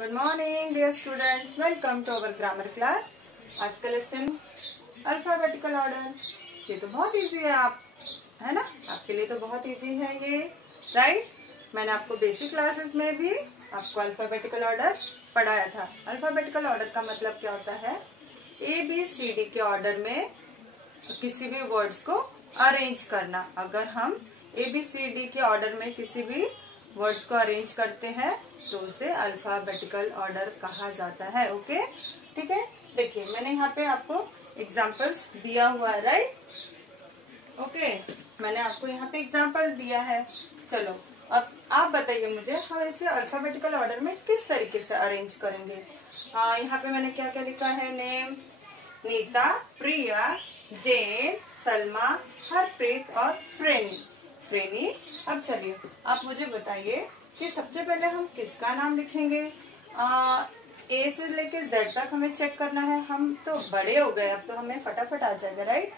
Good morning dear students, welcome to our grammar class. आज का lesson alphabetical order. ये तो बहुत इजी है, आप है ना, आपके लिए तो बहुत इजी है ये, राइट। मैंने आपको बेसिक क्लासेस में भी आपको अल्फाबेटिकल ऑर्डर पढ़ाया था। अल्फाबेटिकल ऑर्डर का मतलब क्या होता है? ABCD के ऑर्डर में किसी भी वर्ड्स को अरेंज करना। अगर हम ABCD के ऑर्डर में किसी भी वर्ड्स को अरेंज करते हैं तो उसे अल्फाबेटिकल ऑर्डर कहा जाता है। ओके, ठीक है। देखिए, मैंने यहाँ पे आपको एग्जांपल्स दिया हुआ है, राइट। ओके, मैंने आपको यहाँ पे एग्जांपल दिया है। चलो, अब आप बताइए मुझे, हम इसे अल्फाबेटिकल ऑर्डर में किस तरीके से अरेंज करेंगे। यहाँ पे मैंने क्या क्या लिखा है? नेम, नीता, प्रिया, जैन, सलमा, हरप्रीत और फ्रेनी। अब चलिए, आप मुझे बताइए कि सबसे पहले हम किसका नाम लिखेंगे। A से लेके Z तक हमें चेक करना है। हम तो बड़े हो गए, अब तो हमें फटाफट आ जाएगा, राइट।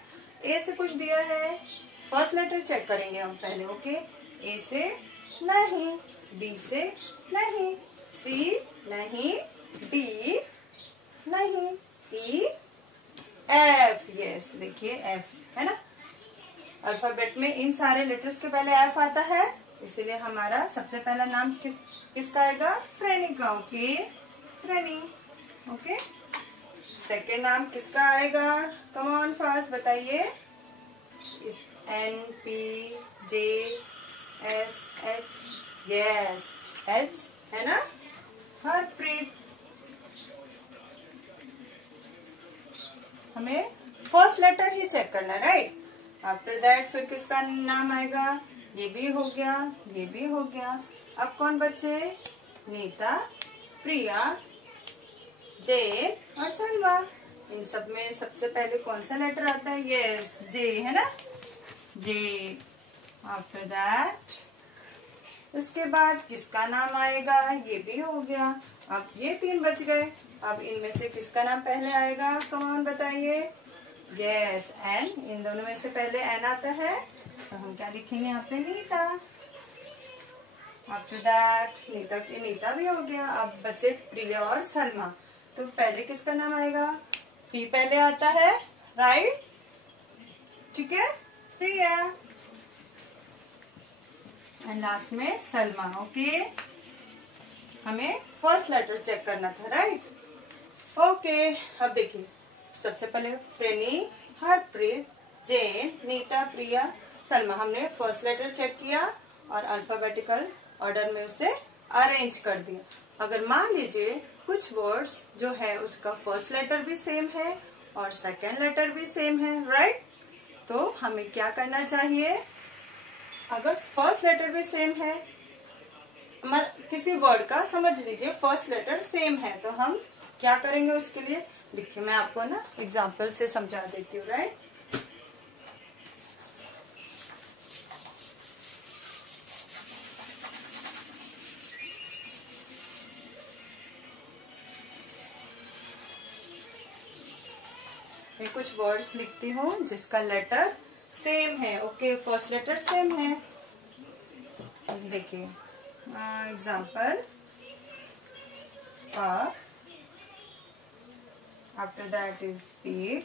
A से कुछ दिया है, फर्स्ट लेटर चेक करेंगे हम पहले। ओके, A से नहीं, B से नहीं, C नहीं, D नहीं, E, F, यस, देखिए F है ना। अल्फाबेट में इन सारे लेटर्स के पहले F आता है, इसीलिए हमारा सबसे पहला नाम किसका आएगा? फ्रेनी का। ओके, फ्रेनी। ओके, सेकेंड नाम किसका आएगा? कम ऑन फास्ट बताइए। NPJSH, यस, H है ना। हरप्रीत। हमें फर्स्ट लेटर ही चेक करना है, राइट। आफ्टर दैट फिर किसका नाम आएगा? ये भी हो गया, ये भी हो गया। अब कौन बचे? नीता, प्रिया, जैन और सलमा। इन सब में सबसे पहले कौन सा लेटर आता है? यस, जे है ना, जे। आफ्टर दैट उसके बाद किसका नाम आएगा? ये भी हो गया। अब ये तीन बच गए। अब इनमें से किसका नाम पहले आएगा? कौन बताइए? Yes, N. इन दोनों में से पहले एन आता है, तो हम क्या लिखेंगे यहाँ पे? नीता। आफ्टर दैट नीता भी हो गया। अब बचे प्रिया और सलमा, तो पहले किसका नाम आएगा? पी पहले आता है, राइट, ठीक है, प्रिया। एंड लास्ट में सलमा। ओके, हमें फर्स्ट लेटर चेक करना था, राइट। ओके, अब देखिए, सबसे पहले फ्रेनी, हरप्रीत, जैन, नीता, प्रिया, सलमा, हमने फर्स्ट लेटर चेक किया और अल्फाबेटिकल ऑर्डर में उसे अरेंज कर दिया। अगर मान लीजिए कुछ वर्ड्स जो है उसका फर्स्ट लेटर भी सेम है और सेकेंड लेटर भी सेम है, राइट, तो हमें क्या करना चाहिए? अगर फर्स्ट लेटर भी सेम है, किसी वर्ड का समझ लीजिए फर्स्ट लेटर सेम है, तो हम क्या करेंगे उसके लिए? देखिए, मैं आपको ना एग्जाम्पल से समझा देती हूँ, राइट। मैं कुछ वर्ड्स लिखती हूँ जिसका लेटर सेम है। ओके, फर्स्ट लेटर सेम है। देखिए, example, after that is pig,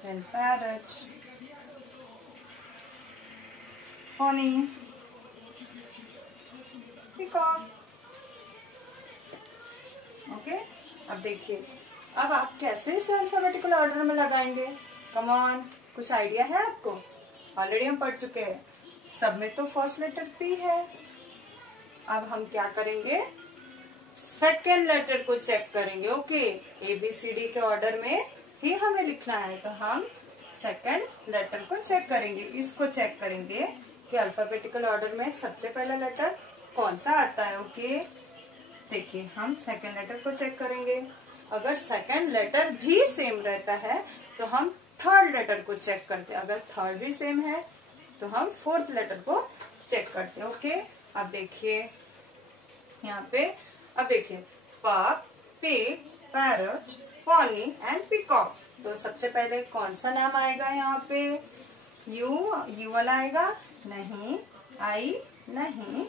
then parrot, pony, peacock. Okay, अब देखिए, अब आप कैसे इसे अल्फाबेटिकल ऑर्डर में लगाएंगे? कम ऑन, कुछ आइडिया है आपको? ऑलरेडी हम पढ़ चुके हैं, सब में तो फर्स्ट लेटर पी है। अब हम क्या करेंगे? सेकेंड लेटर को चेक करेंगे। ओके, ABCD के ऑर्डर में ही हमें लिखना है, तो हम सेकेंड लेटर को चेक करेंगे। इसको चेक करेंगे कि अल्फाबेटिकल ऑर्डर में सबसे पहला लेटर कौन सा आता है। ओके, देखिए, हम सेकेंड लेटर को चेक करेंगे। अगर सेकेंड लेटर भी सेम रहता है तो हम थर्ड लेटर को चेक करते हैं। अगर थर्ड भी सेम है तो हम फोर्थ लेटर को चेक करते हैं। ओके, अब देखिए यहाँ पे, अब देखिए, pop, pig, parrot, pony and peacock. तो सबसे पहले कौन सा नाम आएगा यहाँ पे? यू वाला आएगा? नहीं। आई नहीं।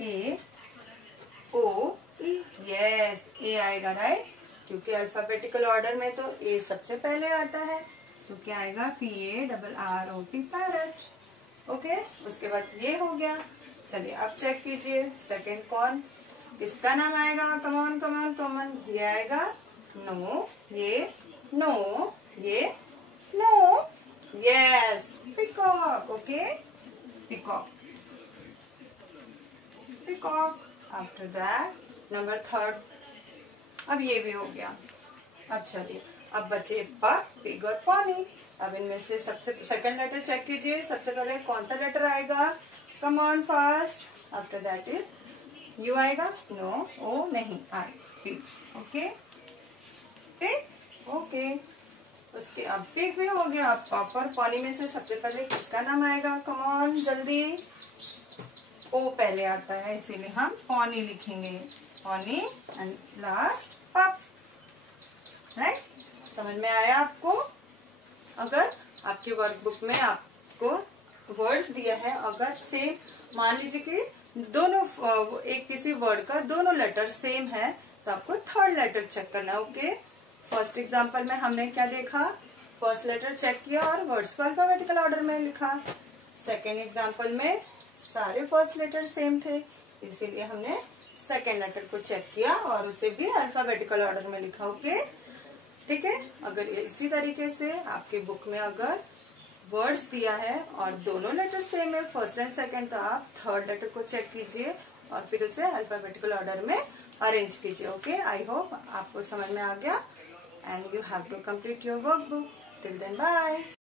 ए, ओ, ई, यस, ए आएगा, राइट, क्योंकि अल्फाबेटिकल ऑर्डर में तो ए सबसे पहले आता है, तो क्या आएगा, PARROT, पैरट। ओके, उसके बाद ये हो गया। चलिए अब चेक कीजिए सेकंड कौन, किसका नाम आएगा, कमॉन कमॉन कमॉन, ये आएगा, नो, ये नो, ये no, yes, peacock. Okay, peacock, peacock. After that number third, अब ये भी हो गया। अब चलिए अब बचे पग, पिग और पॉनी। अब इनमें से सबसे सेकंड लेटर चेक कीजिए, सबसे पहले कौन सा लेटर आएगा, come on fast. After that is you आएगा, नो, ओ नहीं, आई, पिग। Okay, pig, okay. उसके अब पिग भी हो गया। अब पग और पॉनी में से सबसे पहले किसका नाम आएगा, कम ऑन जल्दी, ओ पहले आता है, इसीलिए हम पॉनी लिखेंगे, पॉनी एंड लास्ट पग, राइट। समझ में आया आपको? अगर आपके वर्कबुक में आपको वर्ड्स दिया है, अगर सेम मान लीजिए कि दोनों एक किसी वर्ड का दोनों लेटर सेम है, तो आपको थर्ड लेटर चेक करना है। ओके, फर्स्ट एग्जांपल में हमने क्या देखा, फर्स्ट लेटर चेक किया और वर्ड्स को अल्फाबेटिकल ऑर्डर में लिखा। सेकेंड एग्जांपल में सारे फर्स्ट लेटर सेम थे, इसीलिए हमने सेकेंड लेटर को चेक किया और उसे भी अल्फाबेटिकल ऑर्डर में लिखा। ओके, ठीक है। अगर इसी तरीके से आपके बुक में अगर वर्ड्स दिया है और दोनों लेटर सेम है, फर्स्ट एंड सेकंड, तो आप थर्ड लेटर को चेक कीजिए और फिर उसे अल्फाबेटिकल ऑर्डर में अरेंज कीजिए। ओके, आई होप आपको समझ में आ गया and you have to complete your workbook. Till then bye.